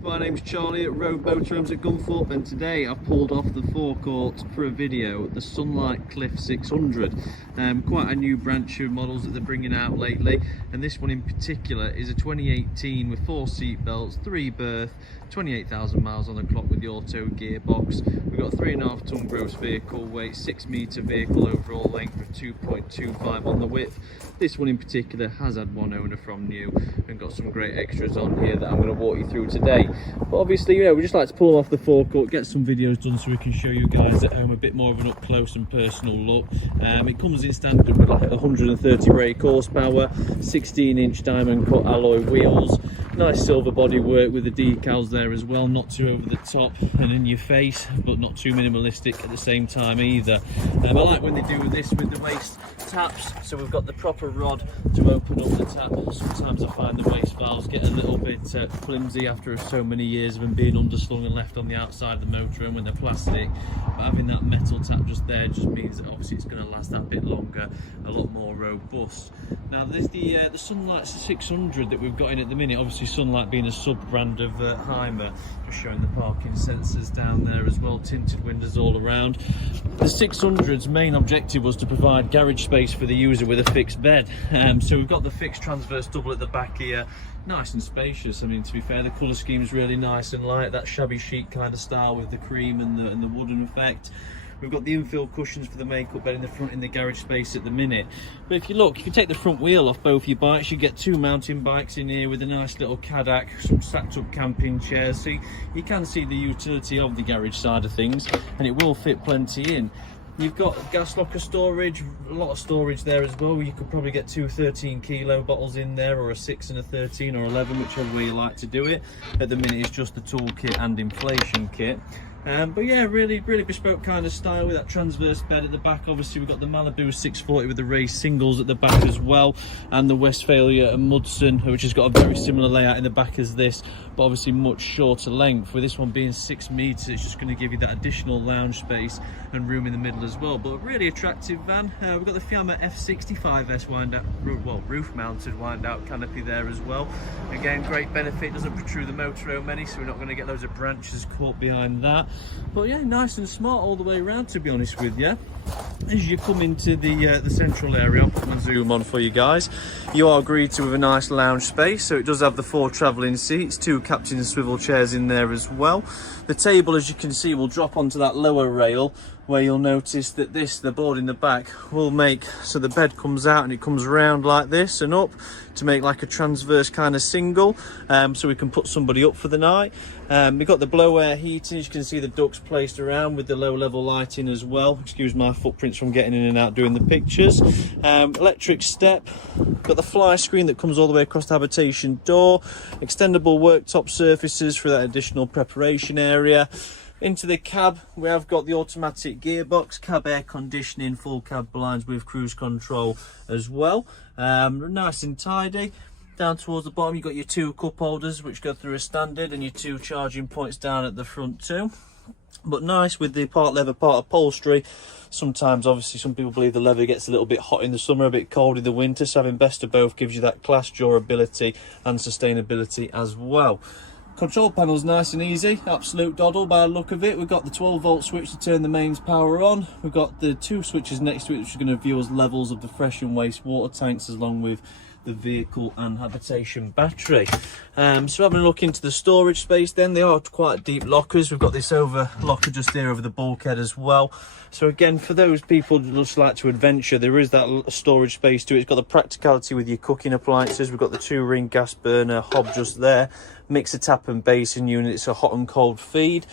guys, my name's Charlie at Rove Motorhomes at Gunthorpe, and today I've pulled off the forecourt for a video, the Sunlight Cliff 600. Quite a new branch of models that they're bringing out lately, and this one in particular is a 2018 with 4 seat belts, 3 berth, 28,000 miles on the clock with the auto gearbox. We've got a 3.5 ton gross vehicle weight, 6 metre vehicle overall length with 2.25 on the width. This one in particular has had one owner from new and got some great extras on here that I'm going to walk you through today. But obviously, you know, we just like to pull off the forecourt, get some videos done so we can show you guys at home a bit more of an up close and personal look. It comes in standard with like 130 brake horsepower, 16-inch diamond cut alloy wheels, nice silver body work with the decals there as well, not too over the top and in your face, but not too minimalistic at the same time either. I like when they do this with the waist taps, so we've got the proper rod to open up the tap. Sometimes I find the waist valves get a little bit flimsy after so many years of them being underslung and left on the outside of the motorhome when they're plastic, but having that metal tap just there just means that obviously it's going to last that bit longer, a lot more robust. Now there's the Sunlight 600 that we've got in at the minute, obviously Sunlight being a sub-brand of Heimer, just showing the parking sensors down there as well, tinted windows all around. The 600's main objective was to provide garage space for the user with a fixed bed, so we've got the fixed transverse double at the back here, nice and spacious. I mean, to be fair, the colour scheme is really nice and light, that shabby chic kind of style with the cream and the wooden effect. We've got the infill cushions for the makeup bed in the front in the garage space at the minute. But if you look, if you take the front wheel off both your bikes, you get 2 mountain bikes in here with a nice little Cadac, some stacked up camping chairs. So you can see the utility of the garage side of things, and it will fit plenty in. You've got gas locker storage, a lot of storage there as well. You could probably get 2 13-kilo bottles in there, or a 6 and a 13 or 11, whichever way you like to do it. At the minute it's just the toolkit and inflation kit. But yeah, really bespoke kind of style with that transverse bed at the back. Obviously we've got the Malibu 640 with the raised singles at the back as well, and the Westphalia and Mudson, which has got a very similar layout in the back as this, but obviously much shorter length. With this one being 6 meters, it's just going to give you that additional lounge space and room in the middle as well. But a really attractive van. We've got the Fiamma F65S roof mounted wind out canopy there as well. Again, great benefit, doesn't protrude the motorhome any, so we're not going to get loads of branches caught behind that. But yeah, nice and smart all the way around, to be honest with you. As you come into the central area, I'll put my zoom on for you guys, you are greeted with a nice lounge space. So it does have the 4 travelling seats, 2 captain swivel chairs in there as well. The table, as you can see, will drop onto that lower rail, where you'll notice that the board in the back will make so the bed comes out and it comes around like this and up to make like a transverse kind of single, so we can put somebody up for the night. We've got the blow air heating, as you can see the ducts placed around with the low level lighting as well. Excuse my footprints from getting in and out doing the pictures. Electric step, got the fly screen that comes all the way across the habitation door, extendable worktop surfaces for that additional preparation area. Into the cab, we have got the automatic gearbox, cab air conditioning, full cab blinds with cruise control as well. Nice and tidy. Down towards the bottom, you've got your 2 cup holders which go through as standard, and your 2 charging points down at the front too. But nice with the part leather, part upholstery. Sometimes, obviously, some people believe the leather gets a little bit hot in the summer, a bit cold in the winter, so having best of both gives you that class, durability and sustainability as well. Control panel's nice and easy, absolute doddle by the look of it. We've got the 12-volt switch to turn the mains power on. We've got the 2 switches next to it, which are going to view us levels of the fresh and waste water tanks, along with the vehicle and habitation battery. So having a look into the storage space then, they are quite deep lockers. We've got this locker just there over the bulkhead as well. So again, for those people who just like to adventure, there is that storage space to it. It's got the practicality with your cooking appliances. We've got the 2-ring gas burner hob just there, mixer tap and basin unit. It's a hot and cold feed.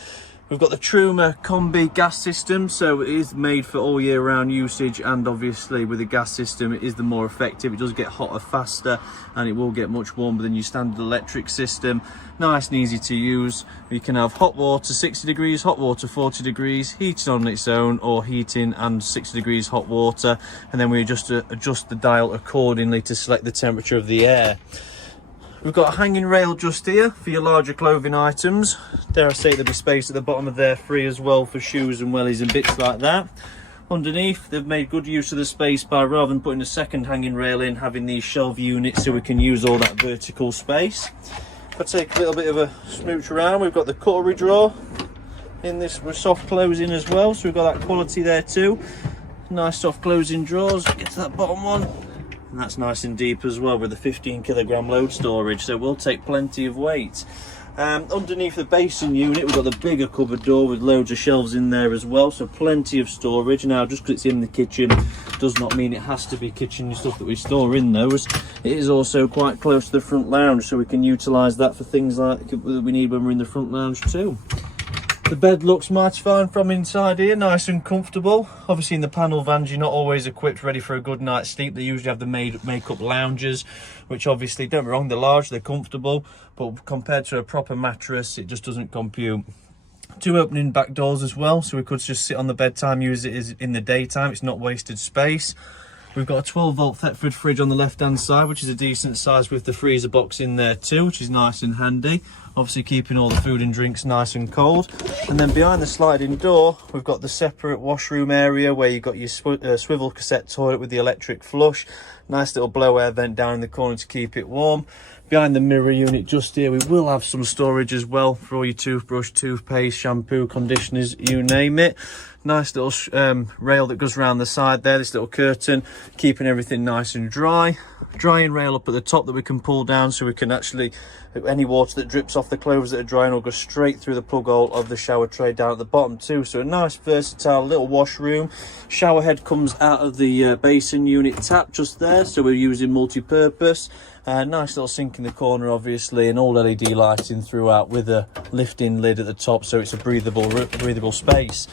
We've got the Truma Combi gas system, so it is made for all year round usage, and obviously with the gas system it is the more effective. It does get hotter faster and it will get much warmer than your standard electric system. Nice and easy to use. You can have hot water 60 degrees, hot water 40 degrees, heating on its own, or heating and 60 degrees hot water, and then we just adjust the dial accordingly to select the temperature of the air. We've got a hanging rail just here for your larger clothing items. Dare I say there'll be space at the bottom of there free as well for shoes and wellies and bits like that. Underneath, they've made good use of the space by, rather than putting a second hanging rail in, having these shelf units so we can use all that vertical space. If I take a little bit of a smooch around, we've got the cutlery drawer in this with soft closing as well, so we've got that quality there too. Nice soft closing drawers. Get to that bottom one, and that's nice and deep as well with the 15 kilogram load storage, so it will take plenty of weight. Underneath the basin unit, we've got the bigger cupboard door with loads of shelves in there as well, so plenty of storage. Now, just because it's in the kitchen does not mean it has to be kitchen stuff that we store in those. It is also quite close to the front lounge, so we can utilise that for things like that we need when we're in the front lounge too. The bed looks mighty fine from inside here, nice and comfortable. Obviously in the panel vans you're not always equipped ready for a good night's sleep. They usually have the make-up lounges, which obviously, don't get me wrong, they're large, they're comfortable, but compared to a proper mattress, it just doesn't compute. 2 opening back doors as well, so we could just sit on the bedtime, use it as in the daytime. It's not wasted space. We've got a 12-volt Thetford fridge on the left-hand side, which is a decent size with the freezer box in there too, which is nice and handy. Obviously keeping all the food and drinks nice and cold. And then behind the sliding door, we've got the separate washroom area where you've got your swivel cassette toilet with the electric flush. Nice little blow air vent down in the corner to keep it warm. Behind the mirror unit just here, we will have some storage as well for all your toothbrush, toothpaste, shampoo, conditioners, you name it. Nice little rail that goes around the side there, this little curtain, keeping everything nice and dry. Drying rail up at the top that we can pull down, so we can actually, any water that drips off the clothes that are drying will go straight through the plug hole of the shower tray down at the bottom too. So a nice versatile little washroom. Shower head comes out of the basin unit tap just there, so we're using multi-purpose. Nice little sink in the corner obviously, and all LED lighting throughout with a lifting lid at the top, so it's a breathable space.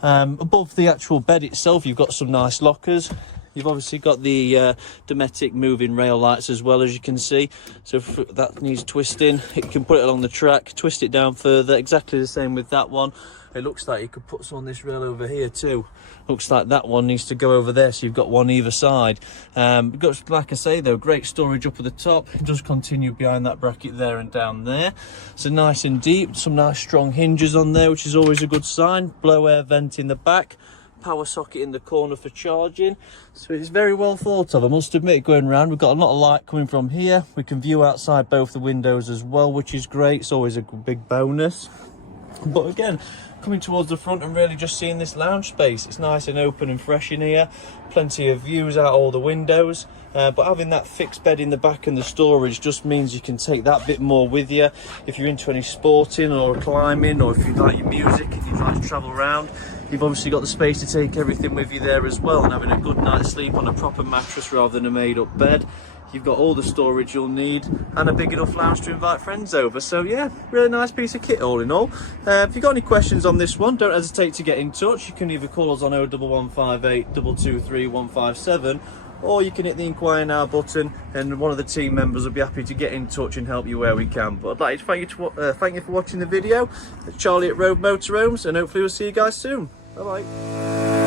Above the actual bed itself you've got some nice lockers. You've obviously got the Dometic moving rail lights as well, as you can see. So if that needs twisting, it can put it along the track, twist it down further. Exactly the same with that one. It looks like you could put some on this rail over here too. Looks like that one needs to go over there, so you've got one either side. We've got, like I say though, great storage up at the top. It does continue behind that bracket there and down there. So nice and deep, some nice strong hinges on there, which is always a good sign. Blow air vent in the back. Power socket in the corner for charging, so it's very well thought of. I must admit, going around, we've got a lot of light coming from here. We can view outside both the windows as well, which is great. It's always a big bonus. But again, coming towards the front and really just seeing this lounge space, it's nice and open and fresh in here. Plenty of views out all the windows, but having that fixed bed in the back and the storage just means you can take that bit more with you if you're into any sporting or climbing, or if you like your music and you like to travel around. You've obviously got the space to take everything with you there as well, and having a good night's sleep on a proper mattress rather than a made-up bed. You've got all the storage you'll need and a big enough lounge to invite friends over. So yeah, really nice piece of kit all in all. If you've got any questions on this one, don't hesitate to get in touch. You can either call us on 01158 223 157, or you can hit the inquire now button and one of the team members will be happy to get in touch and help you where we can. But I'd like to thank you for watching the video. It's Charlie at Rove Motorhomes, and hopefully we'll see you guys soon. Bye bye.